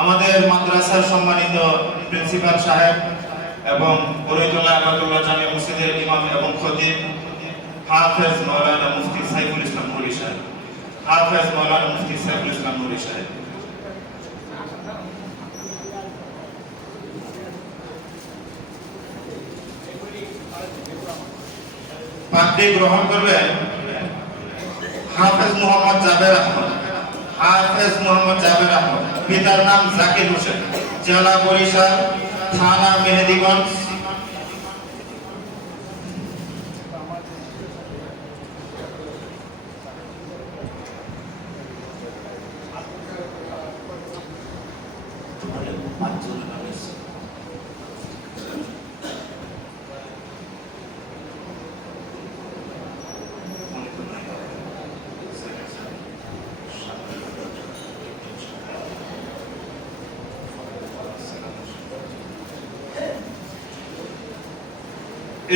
আমাদের মাদ্রাসার সম্মানিত প্রিন্সিপাল সাহেব এবং বরৈতলা আবাদুল্লাহ জামে মসজিদের ইমাম এবং খতিব, হাফেজ মৌলানা মুফতি সাইফুল ইসলাম নুরি সাহেব। হাফেজ মৌলানা মুফতি সাইফুল ইসলাম নুরি সাহেব। পাত্রী গ্রহণ করবেন হাফেজ মোহাম্মদ জাবের আহমদ। হাফেজ মোহাম্মদ জাবের আহমদ। পিতার নাম জাকির হোসেন। জেলা বরিশাল থানা মেহেদিগঞ্জ।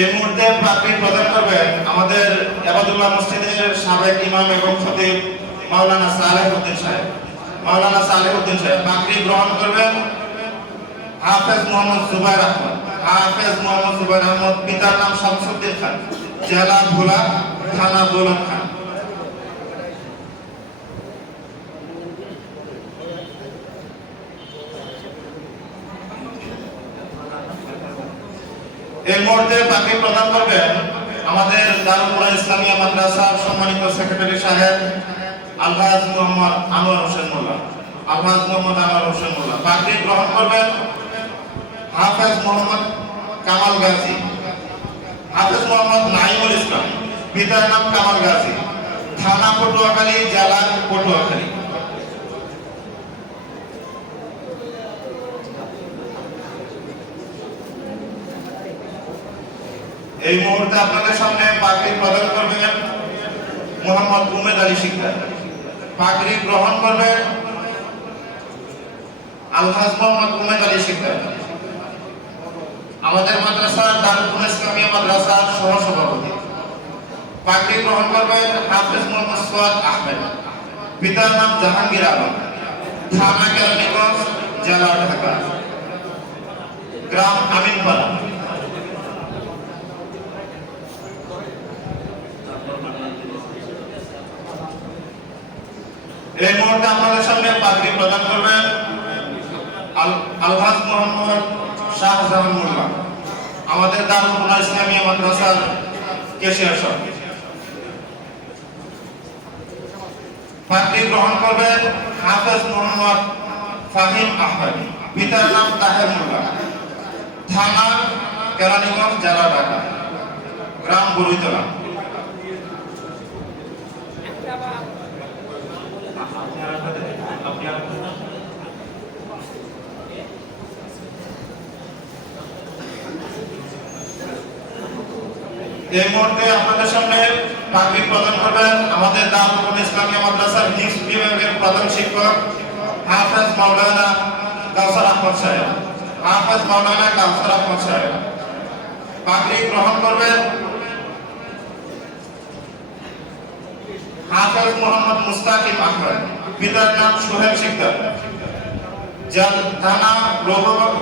এই মুহূর্তে পাত্রী প্রদান করবেন আমাদের আবাদুল্লাহ মসজিদের সাবেক ইমাম এবং খতিব মাওলানা সালেহ উদ্দিন সাহেব। মাওলানা সালেহ উদ্দিন সাহেব পাত্রী গ্রহণ করবেন হাফেজ মোহাম্মদ জুবাইর আহমদ। হাফেজ মোহাম্মদ জুবাইর আহমদ, পিতার নাম শামসুদ্দিন খান। জেলা ভোলা, থানা দৌলত খান এই মুহূর্তে তাকে প্রদান করবেন আমাদের দারুল ইসলামিয়া মাদ্রাসার সম্মানিত সেক্রেটারি সাহেব আলহাজ মোহাম্মদ আনোয়ার হোসেন মোল্লা। আলহাজ মোহাম্মদ আনোয়ার হোসেন মোল্লা। পাগড়ি গ্রহণ করবেন হাফেজ মোহাম্মদ কামাল গাজী। হাফেজ মোহাম্মদ নাইমুল ইসলাম। পিতার নাম কামাল গাজী। থানা পটুয়াখালী জেলা পটুয়াখালী। এই মুহূর্তে আপনাদের সামনে পাগড়ি প্রদান করবেন মোহাম্মদ উমেদ আলী শিকদার। পাগড়ি গ্রহণ করবেন আলহাজ মোহাম্মদ উমেদ আলী শিকদার। আমাদের মাদ্রাসা দারুল ইসলামিয়া মাদ্রাসার সহ সভাপতি পাগড়ি গ্রহণ করবেন হাফেজ মোহাম্মদ সোয়াদ আহমেদ। পিতার নাম জাহাঙ্গীর আলম। থানা কেরানীগঞ্জ, জেলা ঢাকা। গ্রাম আমিনপাড়া। এই মুহূর্তে আমাদের সামনে পাগড়ি প্রদান করবেন আলহাজ মোহাম্মদ শাহজাহান মোল্লা, আমাদের দারুল মাদ্রাসার কেশিয়ার পাগড়ি গ্রহণ করবেন হাফেজ মোহাম্মদ ফাহিম আহমেদ, পিতার নাম তাহের মোল্লা, থানা কেরানীগঞ্জ, জেলা ঢাকা, গ্রাম বরুইতলা এই মুহূর্তে আপনাদের সামনে পাগড়ি প্রদান করবেন আমাদের দারুল ইসলামিয়া মাদ্রাসার হিফজ বিভাগের প্রধান শিক্ষক হাফেজ মাওলানা কাউসার আহমদ সাহেব। হাফেজ মাওলানা কাউসার আহমদ সাহেব। পাগড়ি গ্রহণ করবেন হাফেজ মোহাম্মদ মুস্তাকিম আহমদ। পিতার নাম সোহেল শিকদার। জেল থানা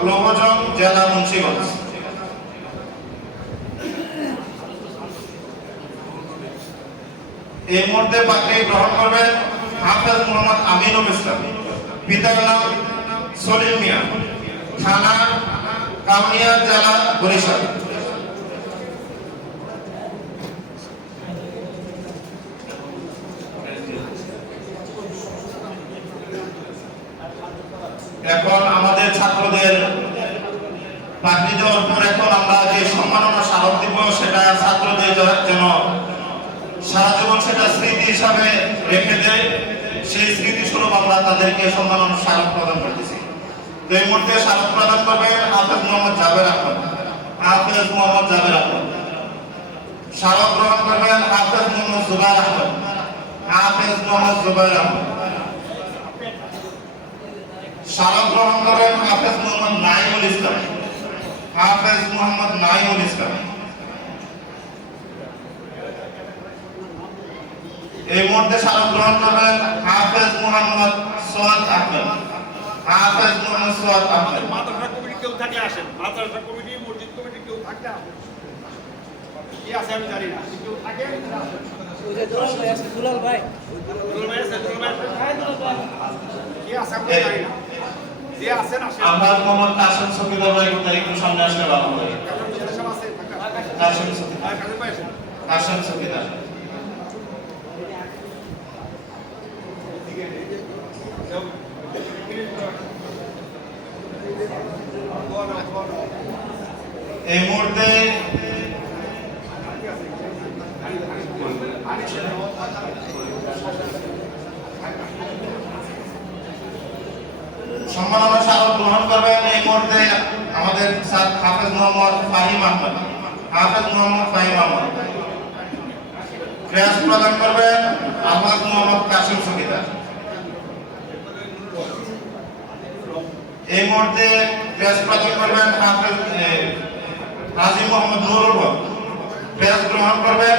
লোহজং জেলা মুন্সিগঞ্জ। এই মুহূর্তে পাগড়ি গ্রহণ করবেন হাফেজ মোহাম্মদ আমিনুল ইসলাম। পিতার নাম সলিম মিয়া। থানা কাউনিয়া জেলা বরিশাল। এখন আমাদের ছাত্রদের পাগড়ি দেওয়ার পর এখন আমরা যে সম্মাননা স্মারক দিব, সেটা ছাত্রদের য- যেন সারা সেটা স্মৃতি হিসাবে রেখে দেয়। সেই স্মৃতি স্বরূপ আমরা তাদেরকে সম্মাননা স্মারক প্রদান করতেছি। তো এই মুহূর্তে স্মারক প্রদান করবে হাফেজ মোহাম্মদ জাবের আহমদ হাফেজ মোহাম্মদ জাবের আহমদ স্মারক গ্রহণ করবেন হাফেজ মোহাম্মদ জুবাইর আহমদ। হাফেজ মোহাম্মদ জুবাইর আহমদ। স্মারক গ্রহণ করেন হাফেজ মোহাম্মদ নাইমুল ইসলাম। হাফেজ মোহাম্মদ নাইমুল ইসলাম। এই মুহূর্তে স্মারক গ্রহণ করবেন হাফেজ মোহাম্মদ সোয়াদ আহমেদ। হাফেজ মোহাম্মদ সোয়াদ আহমেদ। মাদ্রাসা কমিটি কেউ থাকলে আসেন। মাদ্রাসা কমিটি মসজিদ কমিটি কেউ থাকলে আসেন। কি আছে আমি জানি না। কেউ থাকে? আসেন। ওই যে দুলাল ভাই আছে দুলাল ভাই দুলাল ভাই আছে, দুলাল ভাই আছে? দুলাল ভাই। কি আছে আমরা জানি না। যে আছেন আসেন। আব্বাস মোহাম্মদ কাসেম সফিদুর ভাই কোথায় একটু সামনে আসলে ভালো হয় কাজের মধ্যে সব আছে, থাকলে। কাসেম সফিদুর কাজের ভাই আসেন। কাসেম সফিদুর এই মুহূর্তে সম্মাননা স্মারক গ্রহণ করবেন। এই মুহূর্তে আমাদের স্যার হাফেজ মোহাম্মদ ফাহিম আহমদ। হাফেজ মোহাম্মদ ফাহিম আহমদ। ক্রেয়াস প্রদান করবেন আহমদ মোহাম্মদ কাসিম সকিদার এই মুহূর্তে ক্রেয়াস প্রদান করবেন হাজী মোহাম্মদ নুরুল ক্রেয়াস গ্রহণ করবেন।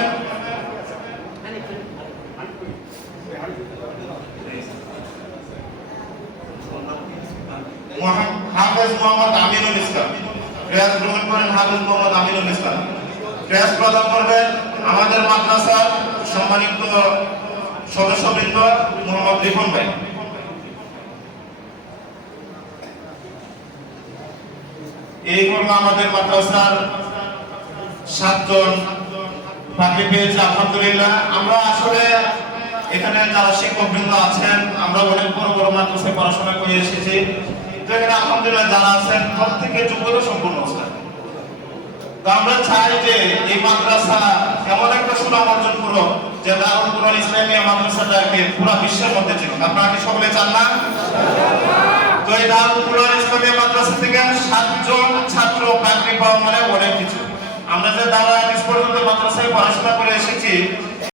হাফেজ মোহাম্মদ আমিনুল ইসলাম। ক্রেয়াস গ্রহণ করেন হাফেজ মোহাম্মদ আমিনুল ইসলাম। ক্রেয়াস প্রদান করবেন আমাদের মাদ্রাসার সম্মানিত সদস্যবৃন্দ মোহাম্মদ রিপন ভাই। এই হলো আমাদের মাদ্রাসার সাতজন পাখি পেয়েছে, আলহামদুলিল্লাহ। আমরা আসলে এখানে যারা শিক্ষকবৃন্দ আছেন, আমরা অনেক বড় বড় মাদ্রাসায় পড়াশোনা করে এসেছি। তো এখানে আলহামদুলিল্লাহ যারা আছেন প্রত্যেকে যোগ্যতা সম্পূর্ণ আছেন তো আমরা চাই যে এই মাদ্রাসা এমন একটা সুনাম অর্জন করুক যে দারুল কুরআন ইসলামিয়া মাদ্রাসাটাকে পুরা বিশ্বের মধ্যে চিনুক। আপনারা কি সকলে চান না? এই দারুল কুরআন মাদ্রাসা থেকে সাতজন ছাত্র চাকরি পাওয়া মানে অনেক কিছু। আমরা যে দাঁড়া আজ মাদ্রাসায় পড়াশোনা করে এসেছি